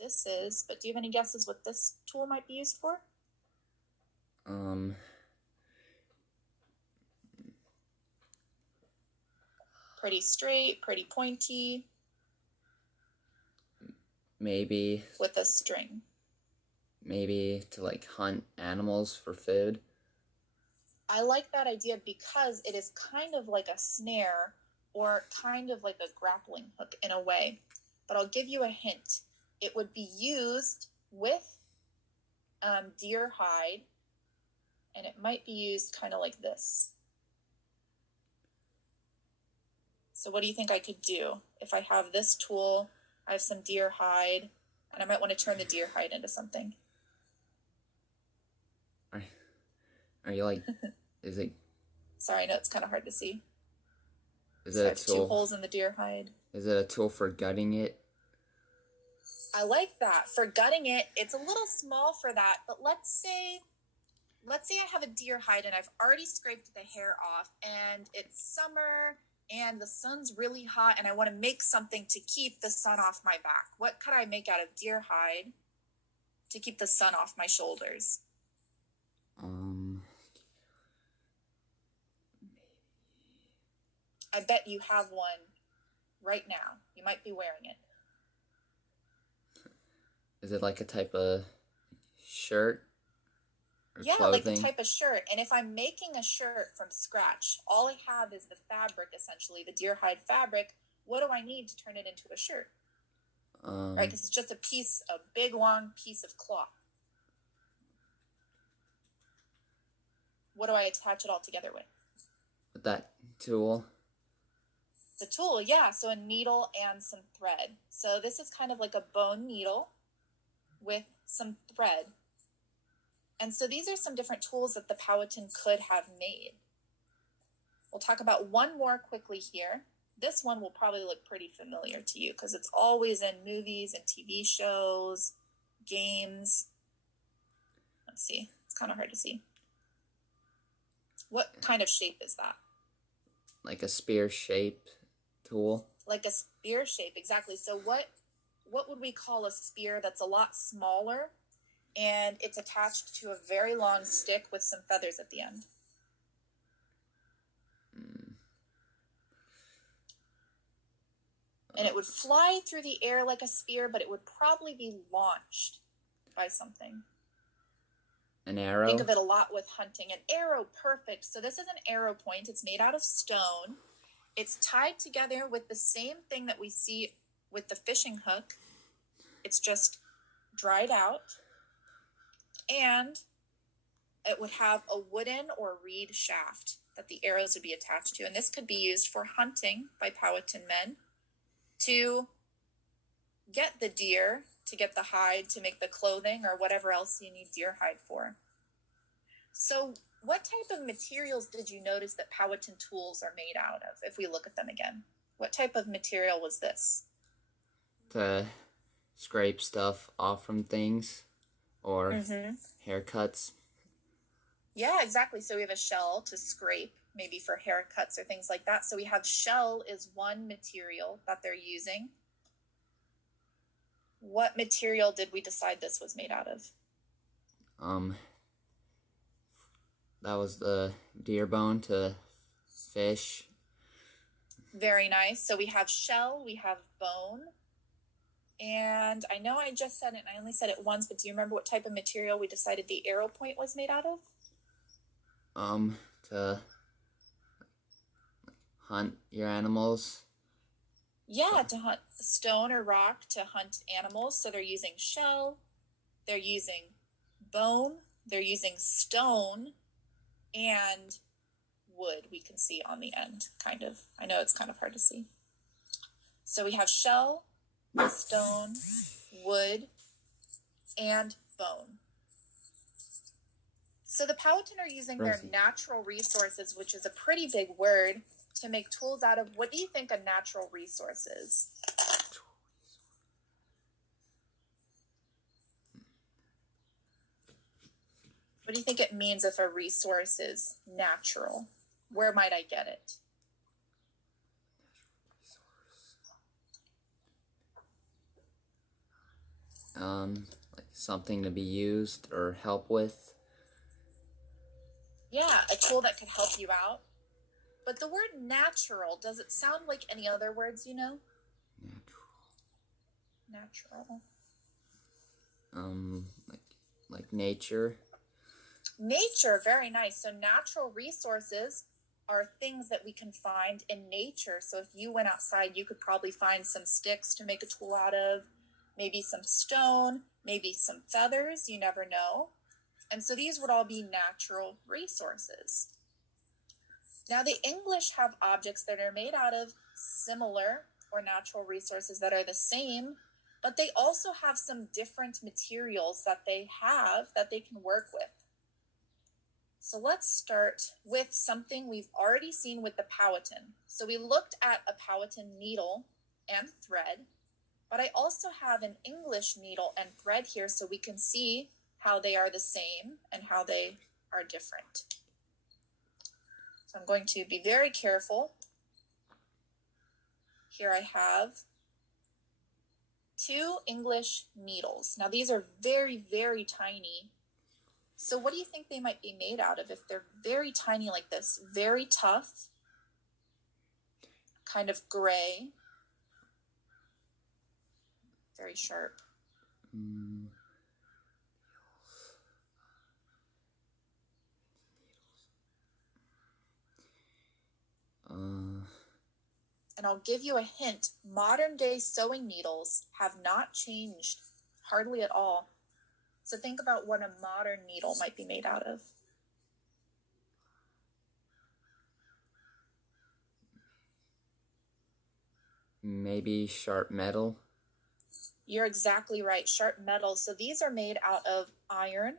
this is, but do you have any guesses what this tool might be used for? Pretty straight, pretty pointy. Maybe. With a string. Maybe to like hunt animals for food. I like that idea because it is kind of like a snare or kind of like a grappling hook in a way. But I'll give you a hint. It would be used with deer hide, and it might be used kind of like this. So what do you think I could do? If I have this tool, I have some deer hide, and I might want to turn the deer hide into something. Are you like, is it? Sorry, I know it's kind of hard to see. Is it a tool? 2 holes in the deer hide. Is it a tool for gutting it? I like that. For gutting it, it's a little small for that, but let's say I have a deer hide and I've already scraped the hair off and it's summer and the sun's really hot and I want to make something to keep the sun off my back. What could I make out of deer hide to keep the sun off my shoulders? I bet you have one right now. You might be wearing it. Is it like a type of shirt? Or yeah, clothing? like a type of shirt. And if I'm making a shirt from scratch, all I have is the fabric, essentially, the deer hide fabric. What do I need to turn it into a shirt? Right, because it's just a big, long piece of cloth. What do I attach it all together with? With that tool? The tool, yeah. So a needle and some thread. So this is kind of like a bone needle with some thread. And so these are some different tools that the Powhatan could have made. We'll talk about one more quickly here. This one will probably look pretty familiar to you because it's always in movies and TV shows, games. Let's see. It's kind of hard to see. What kind of shape is that? Like a spear-shaped tool? Like a spear shape, exactly. So what would we call a spear that's a lot smaller and it's attached to a very long stick with some feathers at the end? And it would fly through the air like a spear, but it would probably be launched by something. An arrow? Think of it a lot with hunting. An arrow, perfect. So this is an arrow point. It's made out of stone. It's tied together with the same thing that we see with the fishing hook. It's just dried out. And it would have a wooden or reed shaft that the arrows would be attached to. And this could be used for hunting by Powhatan men to get the deer, to get the hide, to make the clothing or whatever else you need deer hide for. So what type of materials did you notice that Powhatan tools are made out of, if we look at them again? What type of material was this? To scrape stuff off from things or haircuts. Yeah, exactly. So we have a shell to scrape, maybe for haircuts or things like that. So we have shell is one material that they're using. What material did we decide this was made out of? That was the deer bone to fish. Very nice. So we have shell, we have bone. And I know I just said it, and I only said it once, but do you remember what type of material we decided the arrow point was made out of? To hunt your animals. Yeah, to hunt stone or rock to hunt animals. So they're using shell, they're using bone, they're using stone, and wood we can see on the end, kind of. I know it's kind of hard to see. So we have shell, stone, wood, and bone. So the Powhatan are using their natural resources, which is a pretty big word, to make tools out of. What do you think a natural resource is? What do you think it means if a resource is natural? Where might I get it? Like something to be used or help with. Yeah, a tool that could help you out. But the word natural, does it sound like any other words you know? Natural. Like nature. Nature, very nice. So natural resources are things that we can find in nature. So if you went outside, you could probably find some sticks to make a tool out of, maybe some stone, maybe some feathers, you never know. And so these would all be natural resources. Now, the English have objects that are made out of similar or natural resources that are the same, but they also have some different materials that they have that they can work with. So let's start with something we've already seen with the powhaten. So we looked at a powhaten needle and thread, but I also have an English needle and thread here so we can see how they are the same and how they are different. So I'm going to be very careful. Here I have 2 English needles. Now these are very, very tiny. So what do you think they might be made out of if they're very tiny like this? Very tough, kind of gray, very sharp. And I'll give you a hint. Modern day sewing needles have not changed hardly at all. So think about what a modern needle might be made out of. Maybe sharp metal. You're exactly right, sharp metal. So these are made out of iron